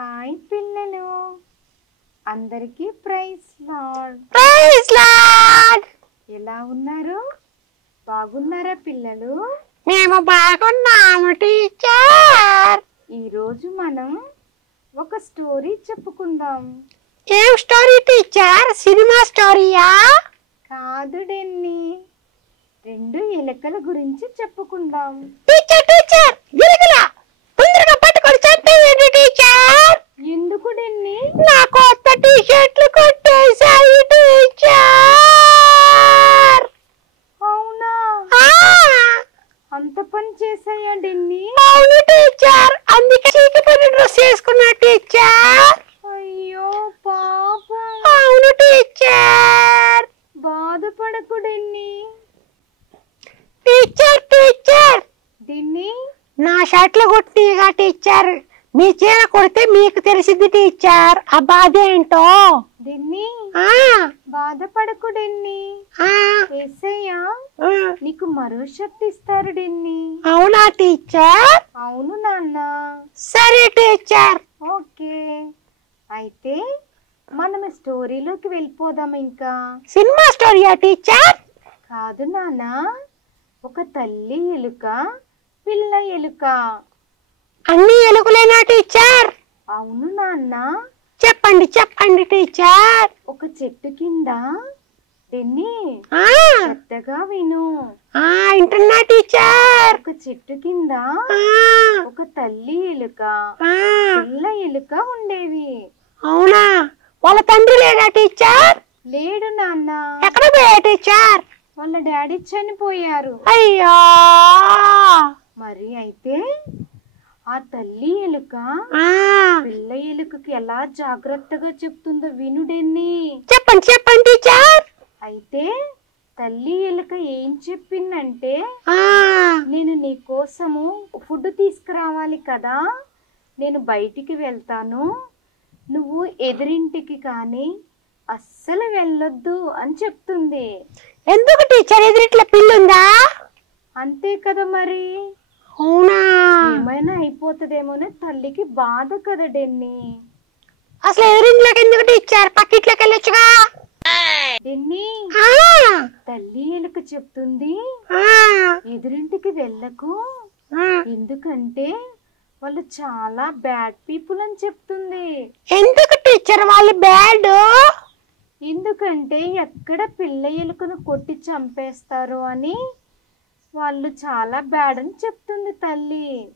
Hi పిల్లలు, అందరికీ praise lord. Praise lord. ఎలా ఉన్నారు? బాగున్నారా పిల్లలు? మేము బాగున్నాము టీచర్. ఈరోజు మనం ఒక స్టోరీ చెప్పుకుందాం. ఏం స్టోరీ టీచర్? సినిమా స్టోరీయా? కాదు డెన్నీ, 2 ఎలుకల గురించి చెప్పుకుందాం. టీచర్ టీచర్, ఎలుకలా తొందరగా పట్టుకొని చంపేయండి టీచర్. ఎందుకు డెన్నీ? నా కొత్త టీషర్ట్లు కొట్టేశాయి టీచర్. అవునా? అంత పని చేసాయా డెన్నీ? అవును టీచర్, అందుకే చీకిపోయిన డ్రెస్ వేసుకున్నా టీచర్. అయ్యో పాపం. అవును టీచర్. బాధపడకు డెన్నీ. టీచర్ టీచర్, డెన్నీ, నా షర్ట్లు కుట్టిగా టీచర్. మీ చీర కొడితే మీకు తెలిసింది టీచర్ ఆ బాధ ఏంటో. డెన్నీ, ఆ, బాధపడకు డెన్నీ. ఆ, యేసయ్య ఆ. నీకు మరో షర్ట్ ఇస్తారు డెన్నీ. అవునా టీచర్? అవును నాన్న. సరే టీచర్. ఓకే, అయితే మనం స్టోరీలోకి వెళ్ళిపోదాం. ఇంకా సినిమా స్టోరీయా టీచర్? కాదు నాన్న, ఒక తల్లి ఎలుక, పిల్ల ఎలుక. అన్ని ఎలుకలేనా టీచర్? అవును నాన్న. చెప్పండి చెప్పండి టీచర్. ఒక చెట్టు కింద డెన్నీ, ఆ, శ్రద్ధగా విను. వింటున్నా టీచర్. ఒక చెట్టు కింద ఆ, ఒక తల్లి ఎలుక, ఆ. పిల్ల ఎలుక ఉండేవి. అవునా? వాళ్ళ తండ్రి లేడా టీచర్? లేడు నాన్న, ఎక్కడ పోయా టీచర్? వాళ్ళ డాడీ చనిపోయారు. అయ్యో. మరి అయితే ఆ తల్లి ఎలుక ఆ, పిల్ల ఎలుకకి ఎలా జాగ్రత్తగా చెప్తుందో వినుడెన్ని. చెప్పండి చెప్పండి టీచర్. అయితే తల్లి ఎలుక ఏం చెప్పిందంటే, ఆ, నేను నీ కోసము ఫుడ్ తీసుకురావాలి కదా, నేను బయటికి వెళ్తాను, నువ్వు ఎదురింటికి కానీ అస్సలు వెళ్ళొద్దు అని చెప్తుంది. ఎందుకు టీచర్? ఎదురిట్ల పిల్లుందా? అంతే కదా మరి, అవునా? ఏమైనా అయిపోతుందేమోనే తల్లికి బాధ కదా డెన్నీ. అసలు ఎదురింట్లోకి ఎందుకు టీచర్? పక్కిట్లోకి వెళ్ళొచ్చుగా. డెన్నీ, ఆ, తల్లి ఎలుక చెప్తుంది, ఆ, ఎదురింటికి వెళ్ళకు, ఆ. ఎందుకంటే వాళ్ళు చాలా బ్యాడ్ పీపుల్ అని చెప్తుంది. ఎందుకు టీచర్ వాళ్ళు బ్యాడ్? ఎందుకంటే ఎక్కడ పిల్ల ఎలుకను కొట్టి చంపేస్తారు అని వాళ్ళు చాలా బ్యాడ్ అని చెప్తుంది తల్లి.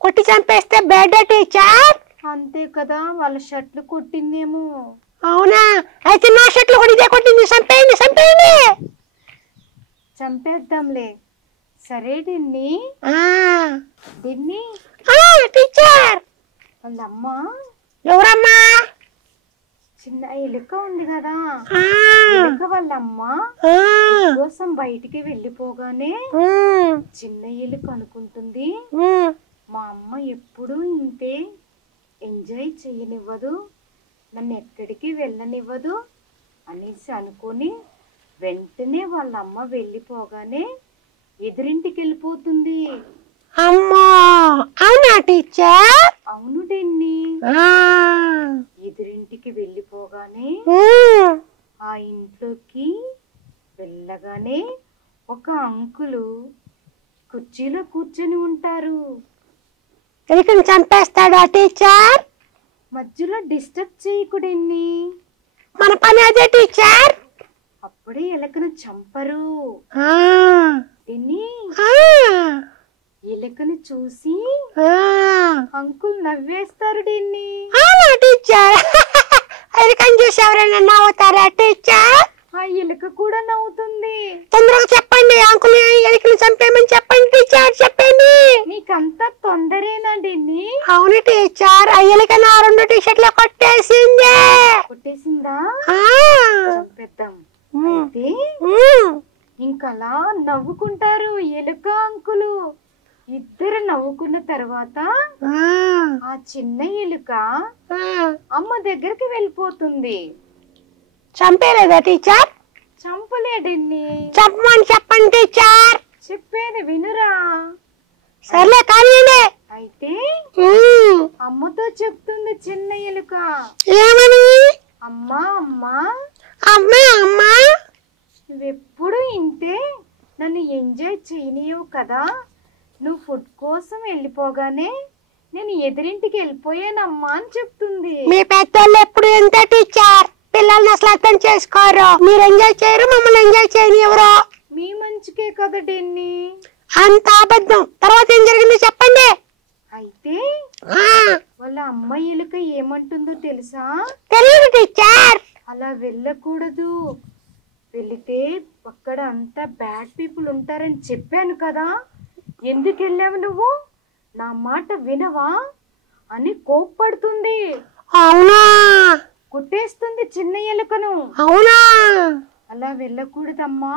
కొట్టి చంపేస్తే బ్యాడ్ టీచర్? అంతే కదా, వాళ్ళ షర్ట్లు కొట్టిందేమో. అవునా? అయితే నా షర్ట్లు కూడా ఇదే కొట్టింది. చంపేయండి చంపేయండి. చంపేద్దాంలే. సరే డిన్ని. ఆ, డిన్ని, ఆ, టీచర్. వాళ్ళమ్మ ఎవరమ్మా? చిన్న ఎలుక ఉంది కదా, ఆ, ఎలుక వాళ్ళమ్మ ఆ, కోసం బయటికి వెళ్ళిపోగానే ఉమ్, చిన్న ఎలుక అనుకుంటుంది, ఉమ్. మా అమ్మ ఎప్పుడూ ఇంతే, ఎంజాయ్ చేయనివ్వదు, నన్ను ఎక్కడికి వెళ్ళనివ్వదు అనేసి అనుకొని వెంటనే వాళ్ళ అమ్మ వెళ్ళిపోగానే ఎదురింటికి వెళ్ళిపోతుంది. అమ్మా, అవునా టీచర్? అవును డెన్నీ. ఆ, ఎదురింటికి వెళ్ళిపోగానే ఉమ్. ఆ ఇంట్లోకి వెళ్ళగానే ఒక అంకులు కుర్చీలో కూర్చొని ఉంటారు. ఎలుకని చంపేస్తాడా టీచర్? మధ్యలో డిస్టర్బ్ చేయకుడెన్ని. మన పని అదే టీచర్. అప్పుడే ఎలుకను చంపరు. ఆ, డెన్నీ, ఆ, ఎలుకను చూసి ఆ. అంకుల్ నవ్వేస్తారు డెన్నీ. అవునా టీచర్? ఎలుకని చూసి ఎవరైనా నవ్వుతారా టీచర్? ఆ ఎలుక కూడా నవ్వుతుంది. తొందరగా చెప్పండి, అంకుల్ ఎలుకని చంపేయమని చెప్పండి టీచర్, చెప్పండి. నీకంతా తొందరేనా డెన్నీ? అవును టీచర్, ఆ ఎలుక నా 2 టీషర్ట్లు కొట్టేసింది. కొట్టేసిందా? ఆ, చంపేద్దాం. ఉమ్, అయితే ఉమ్. ఇంకలా నవ్వుకుంటారు ఎలుక అంకులు. ఇద్దరు నవ్వుకున్న తర్వాత ఆ, ఆ చిన్న ఎలుక ఆ. అమ్మ దగ్గరికి వెళ్ళిపోతుంది. చంపేలేదా టీచర్? చంపలేడండి. చెప్పమని చెప్పండి టీచర్. చెప్పేది వినురా. సర్లే కానీ అయితే ఆ అమ్మతో చెప్తుంది చిన్న ఎలుక. ఏమని? అమ్మా అమ్మా, అమ్మా అమ్మా, నువ్వెప్పుడు ఇంతే నన్ను ఎంజాయ్ చేయనియవు కదా. నువ్వు ఫుడ్ కోసం వెళ్ళిపోగానే నేను ఎదురింటికి వెళ్ళిపోయానమ్మా అని చెప్తుంది. మీ పెద్దోళ్ళు ఎప్పుడు ఎంత టీచర్, పిల్లల్ని అసలు అర్థం చేసుకోరు. మీరు ఎంజాయ్ చేయరు, మమ్మల్ని ఎంజాయ్ చేయని ఎవరో. మీ మంచికే కదా డెన్నీ. అంత అబద్ధం. తర్వాత ఏం జరిగిందో చెప్పండి. అయితే వాళ్ళ అమ్మ ఎలుక ఏమంటుందో తెలుసా? తెలియదు టీచర్. అలా వెళ్ళకూడదు, వెళితే అక్కడ అంతా బ్యాడ్ పీపుల్ ఉంటారని చెప్పాను కదా. ఎందుకు వెళ్ళావు నువ్వు? నా మాట వినవా అని కోప్పడుతుంది. అవునా? కుట్టేస్తుంది చిన్న ఎలుకను. అవునా? అలా వెళ్ళకూడదమ్మా.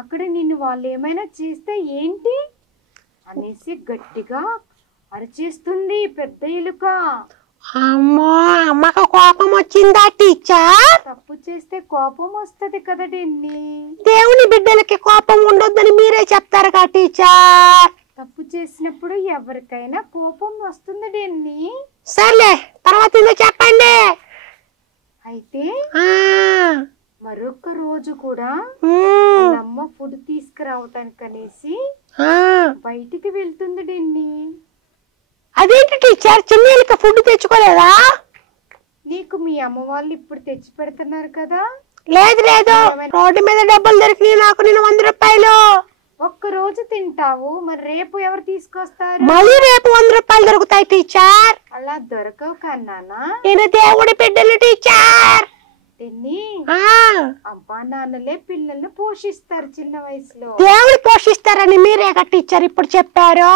అక్కడ నిన్ను వాళ్ళు ఏమైనా చేస్తే ఏంటి అనేసి గట్టిగా అరిచేస్తుంది పెద్ద ఎలుక. అమ్మో, అమ్మకు కోపం వచ్చిందా టీచర్? తప్పు చేస్తే కోపం వస్తది కదా డెన్నీ. దేవుని బిడ్డలకి కోపం ఉండొద్దని మీరే చెప్తారుగా టీచర్. తప్పు చేసినప్పుడు ఎవరికైనా కోపం వస్తుంది డెన్నీ. సర్లే, తర్వాత ఏందో చెప్పండి. అయితే మరొక రోజు కూడా అమ్మ ఫుడ్ తీసుకురావటానికి అనేసి బయటికి వెళ్తుంది డెన్నీ. అదేంటి టీచర్, చిన్న ఎలుక ఫుడ్ తెచ్చుకోలేదా? నీకు మీ అమ్మ వాళ్ళు ఇప్పుడు తెచ్చి పెడుతున్నారు కదా. లేదు లేదు, రోడ్డు మీద డబ్బులు దొరికినాయి నాకు. నేను 100 రూపాయలు. ఒక్క రోజు తింటావు, మరి రేపు ఎవరు తీసుకొస్తారు? మళ్ళీ రేపు 100 రూపాయలు దొరుకుతాయి టీచర్. అలా దొరకవు కన్నానా. నేను దేవుడి బిడ్డలు టీచర్. డెన్నీ, అమ్మా నాన్నలే పిల్లల్ని పోషిస్తారు చిన్న వయసులో. దేవుడు పోషిస్తారని మీరే టీచర్ ఇప్పుడు చెప్పారు.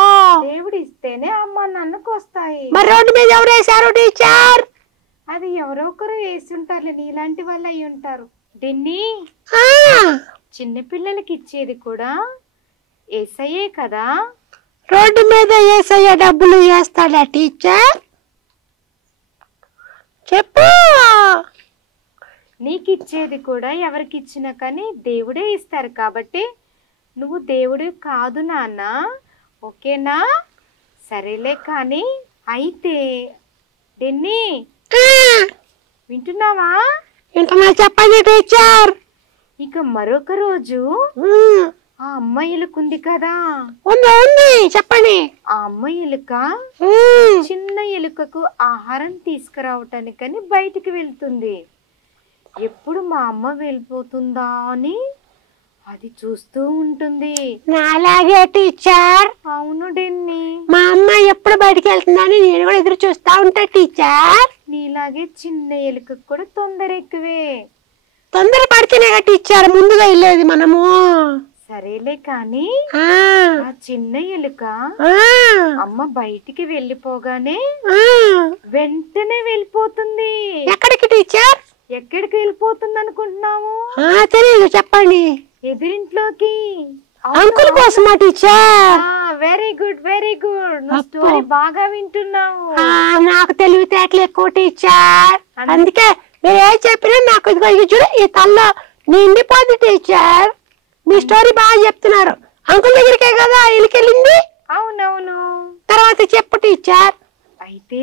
దేవుడు ఇస్తేనే అమ్మా నాన్నకు వస్తాయి. మరి రోడ్డు మీద ఎవరు వేశారు టీచర్? అది ఎవరో ఒకరు వేసి ఉంటారులే, నీలాంటి వాళ్ళు అయి ఉంటారు. డెన్నీ, చిన్న పిల్లలకి ఇచ్చేది కూడా యేసయ్యే కదా. రోడ్డు మీద యేసయ్య డబ్బులు వేస్తాడా టీచర్? చెప్పు. నీకు ఇచ్చేది కూడా ఎవరికి ఇచ్చినా కానీ దేవుడే ఇస్తారు కాబట్టి నువ్వు దేవుడు కాదు నాన్న, ఓకేనా? సరేలే. కానీ అయితే డెన్నీ, వింటున్నావా? వింటున్నా, చెప్పండి టీచర్. ఇక మరొక రోజు ఆ అమ్మ ఎలుకుంది కదా. ఉంది, చెప్పండి. ఆ అమ్మ ఎలుక చిన్న ఎలుకకు ఆహారం తీసుకురావటానికని బయటికి వెళ్తుంది. ఎప్పుడు మా అమ్మ వెళ్ళిపోతుందా అని అది చూస్తూ ఉంటుంది. నాలాగే టీచర్. అవును డెన్నీ, మా అమ్మ ఎప్పుడు బయటికి వెళ్తుందని నేను కూడా ఎదురు చూస్తా ఉంటా టీచర్. నీలాగే చిన్న ఎలుకకు కూడా తొందర ఎక్కువే. తొందర పడితేనే టీచర్ ముందుగా వెళ్ళేది మనము. సరేలే. కానీ ఆ చిన్న ఎలుక అమ్మ బయటికి వెళ్ళిపోగానే వెంటనే వెళ్ళిపోతుంది. ఎక్కడికి టీచర్? ఎక్కడికి వెళ్ళిపోతుంది అనుకుంటున్నావు? తెలియదు, చెప్పండి. ఎదురింట్లోకి. అంకుల్ కోసమా teacher? Very good, very good. నువ్వు స్టోరీ బాగా వింటున్నావు. నాకు తెలివితేటలు ఎక్కువ టీచర్, అందుకే మీరు ఏం చెప్పినా నాకు ఇదిగో ఇది చూడు ఈ తల్లో నిండిపోద్ది టీచర్. మీ స్టోరీ బాగా చెప్తున్నారు. అంకుల్ దగ్గరికే కదా ఇల్లుకెళ్ళింది? అవునవును. తర్వాత చెప్పు టీచర్. అయితే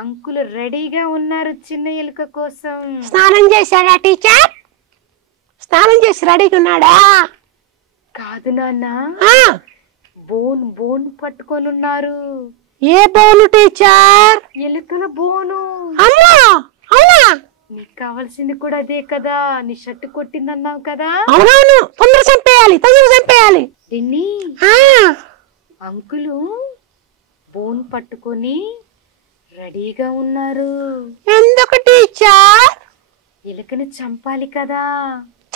అంకుల్ రెడీగా ఉన్నారు చిన్న ఎలుక కోసం. స్నానం చేశాడా టీచర్? స్నానం చేసి రెడీగా ఉన్నాడా? కాదు నాన్న, బోన్ బోన్ పట్టుకొని ఉన్నారు. ఏ బోను టీచర్? ఎలుకల బోను. అమ్మా, అవునా? నీకు కావాల్సింది కూడా అదే కదా. నీ షర్ట్ కొట్టిందన్నావు కదా. అవునవును, తొందర చంపేయాలి, తొందర చంపేయాలి. దీన్ని అంకులు బోన్ పట్టుకొని రెడీగా ఉన్నారు. ఎందుకు టీచర్? ఎలుకని చంపాలి కదా.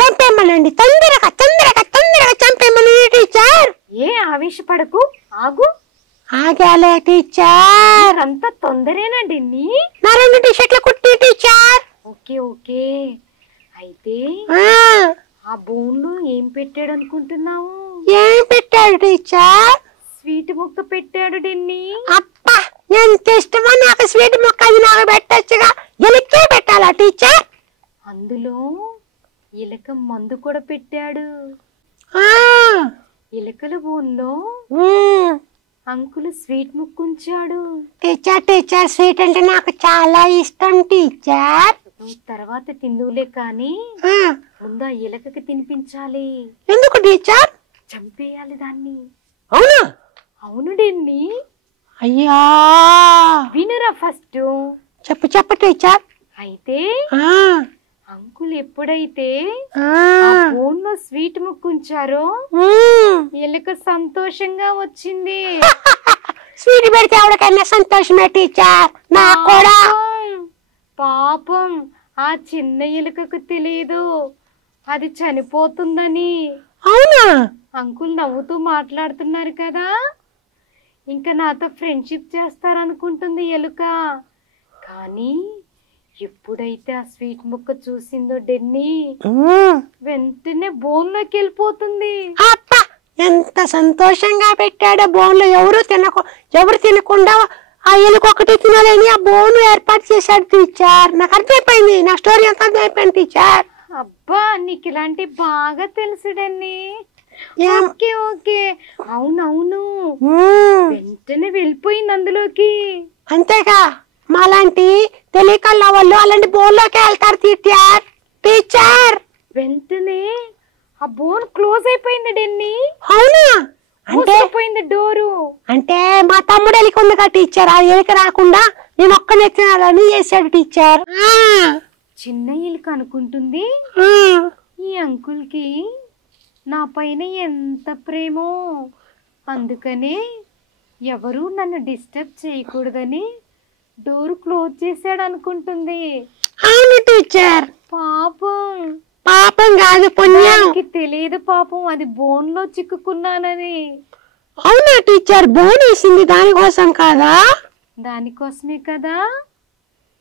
చంపేమనండి, తొందరగా తొందరగా తొందరగా చంపేమని టీచర్. ఏ ఆవేశపడకు, ఆగు. ఆగాలే టీచర్. అంతా తొందరేనండి. నా 2 టీషర్ట్లు కుట్టి టీచర్. Okay okay. అయితే ఆ బోన్లో ఏం పెట్టాడు అనుకుంటున్నావు? ఏం పెట్టాడు టీచర్? స్వీట్ ముక్క పెట్టాడు డెన్నీ. అబ్బా, ఎంత ఇష్టమో నాకు స్వీట్ ముక్క. అది నాకు పెట్టచ్చుగా, ఎలుకే పెట్టాలా టీచర్? అందులో ఎలుక మందు కూడా పెట్టాడు. ఎలుకల బోన్లో అంకుల్ స్వీట్ ముక్కుంచాడు. టీచర్ స్వీట్ అంటే నాకు చాలా ఇష్టం టీచర్. తర్వాత తిందువులే కానీ ముందు ఆ ఎలకకి తినిపించాలి. ఎందుకు టీచర్? చంపేయాలి దాన్ని. అవునా? అవును డెన్నీ. అయ్యా వినరా ఫస్ట్? చెప్పు టీచర్. అయితే అంకుల్ ఎప్పుడైతే ఫోన్ లో స్వీట్ ముక్కుంచారో ఎలుక సంతోషంగా వచ్చింది. స్వీట్ పెడితే ఎవరికైనా సంతోషమే టీచర్. నాకు కూడా. పాపం ఆ చిన్న ఎలుకకు తెలియదు అది చనిపోతుందని. అవునా? అంకుల్ నవ్వుతూ మాట్లాడుతున్నారు కదా, ఇంకా నాతో ఫ్రెండ్షిప్ చేస్తారనుకుంటుంది ఎలుక. కానీ ఎప్పుడైతే ఆ స్వీట్ ముక్క చూసిందో డెన్నీ వెంటనే బోన్లోకి వెళ్ళిపోతుంది. ఎంత సంతోషంగా పెట్టాడో బోన్లో. ఎవరు తినకుండా ఆ ఎలుక ఒకటి తినాలని ఆ బోన్ ఏర్పాటు చేశాడు టీచర్. నాకు అర్థమైపోయింది. నా స్టోరీ అంతా అర్థమైపోయింది టీచర్. అబ్బా నీకు ఇలాంటి బాగా తెలుసు డెన్నీ. ఓకే ఓకే అవునవును. వెంటనే వెళ్ళిపోయింది అందులోకి. అంతేగా మాలాంటి తెలియకల్లా వాళ్ళు అలాంటి బోన్లోకి వెళ్తారు టీచర్. వెంటనే ఆ బోన్ క్లోజ్ అయిపోయింది డెన్నీ. అవునా? అంటే పోయింది డోరు. అంటే మా తమ్ముడు ఎలికి ఉందిగా టీచర్, ఆ ఎలిక రాకుండా నేను ఒక్కనే తినాలని చేశాడు టీచర్. చిన్న ఎలుక అనుకుంటుంది ఈ అంకుల్ కి నా పైన ఎంత ప్రేమో, అందుకనే ఎవరు నన్ను డిస్టర్బ్ చేయకూడదని డోర్ క్లోజ్ చేశాడు అనుకుంటుంది. అవును టీచర్. పాపం కాదు పుణ్యం. తెలియదు పాపం అది బోన్ లో చిక్కుకున్నానని. అవునా టీచర్? బోన్ వేసింది దానికోసం కాదా? దానికోసమే కదా.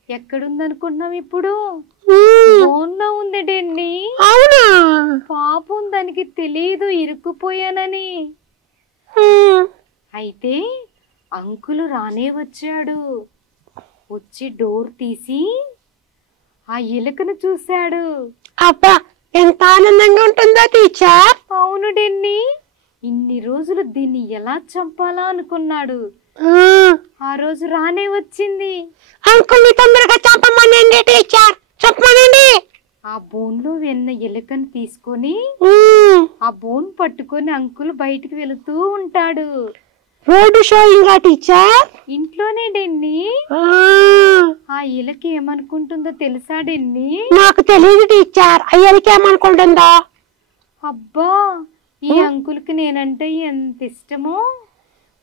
ఎక్కడుందనుకుంటున్నాం ఇప్పుడు? బోన్ లో ఉంది డెన్నీ. అవునా? పాపం దానికి తెలియదు ఇరుక్కుపోయానని. అయితే అంకులు రానే వచ్చాడు. వచ్చి డోర్ తీసి ఆ ఎలుకను చూశాడు. అబ్బా ఎంత ఆనందంగా ఉంటుందో టీచర్. అవును డెన్నీ. ఇన్ని రోజులు దీన్ని ఎలా చంపాలా అనుకున్నాడు. ఆ రోజు రానే వచ్చింది. అంకుల్ని తొందరగా చంపమనండి టీచర్, చంపమనండి. ఆ బోన్ లో వెన్న ఎలుకను తీసుకొని ఆ బోన్ పట్టుకొని అంకుల్ బయటికి వెళుతూ ఉంటాడు. Road showing teacher. ఇంట్లోనే డెన్నీ. ఆ ఎలుక ఏమనుకుంటుందో తెలుసా డెన్నీ? నాకు తెలియదు టీచర్. ఆ ఎలుక ఏమనుకుంటుందో? అబ్బా ఈ అంకుల్ కి నేనంటే ఎంత ఇష్టమో,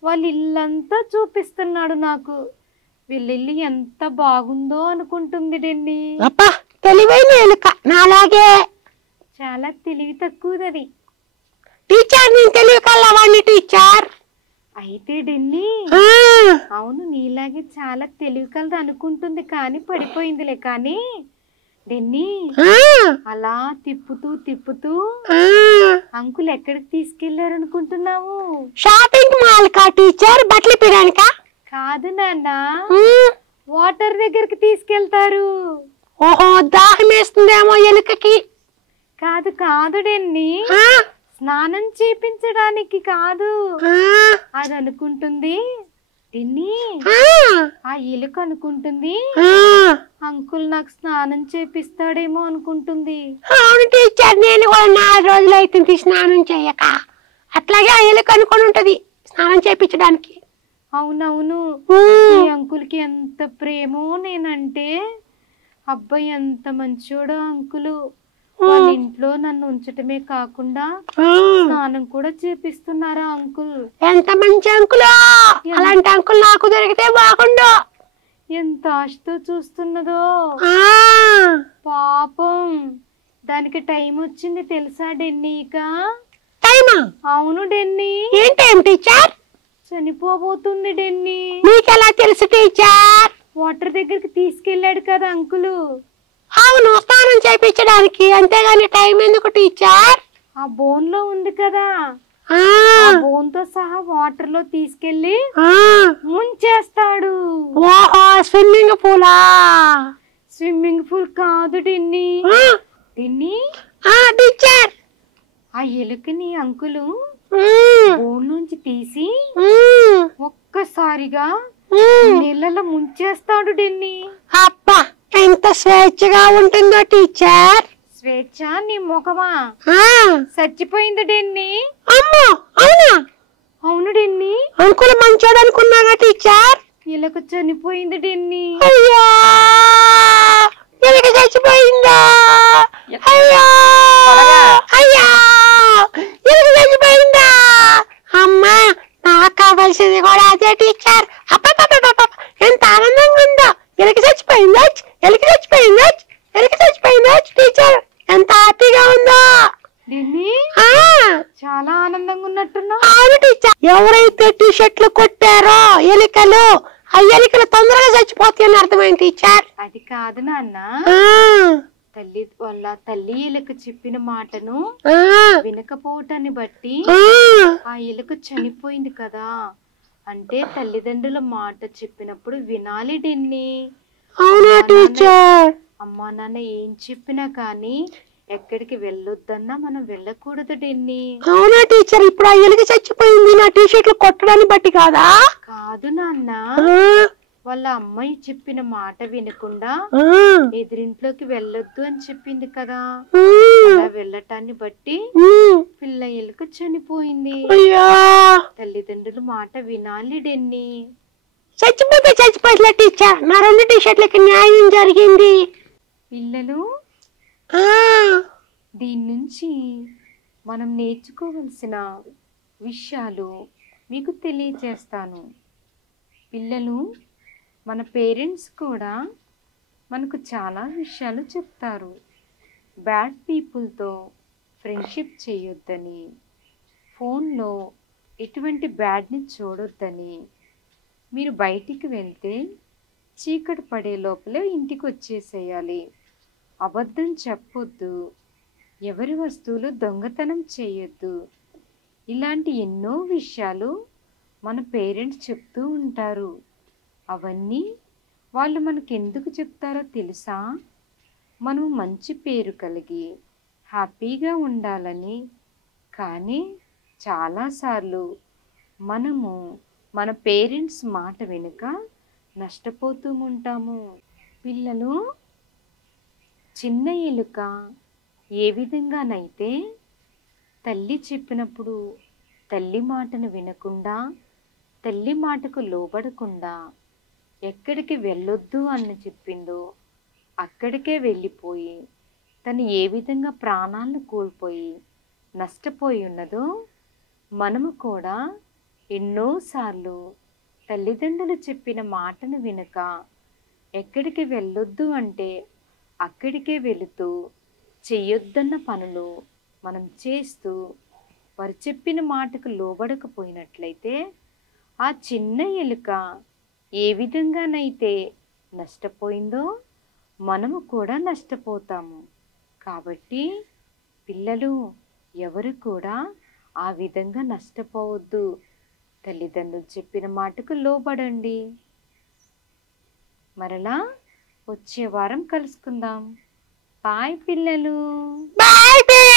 వాళ్ళ ఇల్లంతా చూపిస్తున్నాడు నాకు, వీళ్ళిల్లు ఎంత బాగుందో అనుకుంటుంది డెన్నీ. అబ్బా తెలివైన ఎలుక నాలాగే. చాలా తెలివి తక్కువది టీచర్. నేను తెలివి కలవాణ్ణి టీచర్. అయితే డెన్నీ అవును నీలాగే చాలా తెలివి కలది అనుకుంటుంది కానీ పడిపోయిందిలే. కానీ డెన్నీ అలా తిప్పుతూ అంకుల్ ఎక్కడికి తీసుకెళ్లారు అనుకుంటున్నావు? షాపింగ్ మాల్ కా టీచర్? బట్టలు ఇప్పడానికా? కాదు నాన్న, వాటర్ దగ్గరికి తీసుకెళ్తారు. ఓహో దాహం వేస్తుందేమో ఎలుకకి. కాదు డెన్నీ, స్నానం చేపించడానికి కాదు. అది అనుకుంటుంది డెన్నీ, ఆ ఎలుక అనుకుంటుంది అంకుల్ నాకు స్నానం చేపిస్తాడేమో అనుకుంటుంది. అవును టీచర్, నేను కూడా 4 రోజులు అవుతుంది స్నానం చేయక. అట్లాగే ఆ ఎలుక అనుకుని ఉంటది స్నానం చేపించడానికి. అవునవును. ఈ అంకుల్ కి ఎంత ప్రేమో నేనంటే. అబ్బాయి ఎంత మంచోడో అంకులు. వాళ్ళ ఇంట్లో నన్ను ఉంచటమే కాకుండా స్నానం కూడా చేపిస్తున్నారా అంకుల్? ఎంత మంచి అంకులో. అలాంటి అంకుల్ నాకు దొరికితే బాగుండు. ఎంత ఆశతో చూస్తున్నదో పాపం. దానికి టైం వచ్చింది తెలుసా డెన్నీకా? టైమా? అవును డెన్నీ. ఏం టైం టీచర్? చనిపోబోతుంది డెన్నీ. మీకెలా తెలుసు టీచర్? వాటర్ దగ్గరికి తీసుకెళ్లాడు కదా అంకులు. అవును స్నానం చేయించడానికి, అంతేగాని టైం ఎందుకు టీచర్? ఆ బోన్ లో ఉంది కదా, ఆ బోన్ తో సహా వాటర్ లో తీసుకెళ్లి ముంచేస్తాడు. ఓహో స్విమ్మింగ్ పూలా? స్విమ్మింగ్ పూల్ కాదు డెన్నీ. టీచర్ ఆ ఎలుకని అంకులు బోన్ నుంచి తీసి ఉమ్, ఒక్కసారిగా ఉమ్. నీళ్ళలో ముంచేస్తాడు డెన్ని. అబ్బా ఎంత స్వేచ్ఛగా ఉంటుందో టీచర్. స్వేచ్ఛ నీ ముఖమా, ఆ, చచ్చిపోయింది డెన్ని. అమ్మో అవునా? అవును డెన్ని, అంకుల్ మంచోడు అనుకున్నాగా టీచర్. ఎలుక చనిపోయింది డెన్ని. అయ్యా ఎలుక చచ్చిపోయిందా? అయ్యా అయ్యా ఎలుక చచ్చిపోయిందా? అమ్మా నాకు కావాల్సింది కూడా అదే టీచర్. అప్ప ఎంత ఆనందంగా ఉందో. ఎలుక చచ్చిపోయిందా, ఎలుక చచ్చిపోయిందా, ఎలుక చచ్చిపోయిందా టీచర్. ఎంత హ్యాపీగా ఉందో. డెన్ని ఆ, చాలా ఆనందంగా ఉన్నట్టున్నా. అవును టీచర్. ఎవరైతే టీషర్ట్లు కొట్టారో ఎలుకలు, ఆ ఎలుకలు తొందరగా చచ్చిపోతాయని అర్థమైంది టీచర్. అది కాదు నాన్న, ఆ, తల్లి ఎలుక చెప్పిన మాటను ఆ, వినకపోవటాన్ని బట్టి ఆ. ఆ ఎలుక చనిపోయింది కదా. అంటే తల్లిదండ్రుల మాట చెప్పినప్పుడు వినాలి డెన్ని. అవునా టీచర్. అమ్మా నాన్న ఏం చెప్పినా కానీ ఎక్కడికి వెళ్ళొద్దన్నా మనం వెళ్ళకూడదు డెన్ని. అవునా టీచర్. ఇప్పుడు ఆ ఎలుక చచ్చిపోయింది నా టీషర్ట్లు కొట్టడాన్ని బట్టి కాదా? కాదు నాన్న, ఆ, వాళ్ళ అమ్మాయి చెప్పిన మాట వినకుండా ఆ, ఎదురింట్లోకి వెళ్ళొద్దు అని చెప్పింది కదా. ఉమ్, అలా వెళ్ళటాన్ని బట్టి ఉమ్. పిల్ల ఎలుక చనిపోయింది. అయ్యా తల్లిదండ్రుల మాట వినాలి డెన్ని. చచ్చిపోయిలే టీచర్. నా 2 టీషర్ట్లకి న్యాయం జరిగింది. పిల్లలు, ఆ, దీని నుంచి మనం నేర్చుకోవలసిన విషయాలు మీకు తెలియజేస్తాను. పిల్లలు, మన పేరెంట్స్ కూడా మనకు చాలా విషయాలు చెప్తారు. బ్యాడ్ పీపుల్తో ఫ్రెండ్షిప్ చేయొద్దని, ఫోన్లో ఎటువంటి బ్యాడ్ని చూడొద్దని, మీరు బయటికి వెళ్తే చీకటి పడే లోపలే ఇంటికి వచ్చేసేయాలి, అబద్ధం చెప్పొద్దు, ఎవరి వస్తువులు దొంగతనం చేయొద్దు. ఇలాంటి ఎన్నో విషయాలు మన పేరెంట్స్ చెప్తూ ఉంటారు. అవన్నీ వాళ్ళు మనకు ఎందుకు చెప్తారో తెలుసా? మనం మంచి పేరు కలిగి హ్యాపీగా ఉండాలని. కానీ చాలాసార్లు మనము మన పేరెంట్స్ మాట వెనుక నష్టపోతూ ఉంటాము. పిల్లలు, చిన్న ఎలుక ఏ విధంగానైతే తల్లి చెప్పినప్పుడు తల్లి మాటను వినకుండా, తల్లి మాటకు లోబడకుండా ఎక్కడికి వెళ్ళొద్దు అని చెప్పిందో అక్కడికే వెళ్ళిపోయి తను ఏ విధంగా ప్రాణాలను కోల్పోయి నష్టపోయి ఉన్నదో, మనము కూడా ఎన్నోసార్లు తల్లిదండ్రులు చెప్పిన మాటను వినక ఎక్కడికి వెళ్ళొద్దు అంటే అక్కడికే వెళుతూ చెయ్యొద్దన్న పనులు మనం చేస్తూ వారు చెప్పిన మాటకు లోబడకపోయినట్లయితే ఆ చిన్న ఎలుక ఏ విధంగానైతే నష్టపోయిందో మనము కూడా నష్టపోతాము. కాబట్టి పిల్లలు, ఎవరు కూడా ఆ విధంగా నష్టపోవద్దు. తల్లిదండ్రులు చెప్పిన మాటకు లోబడండి. మరలా వచ్చే వారం కలుసుకుందాం. బాయ్ పిల్లలు. బాయ్.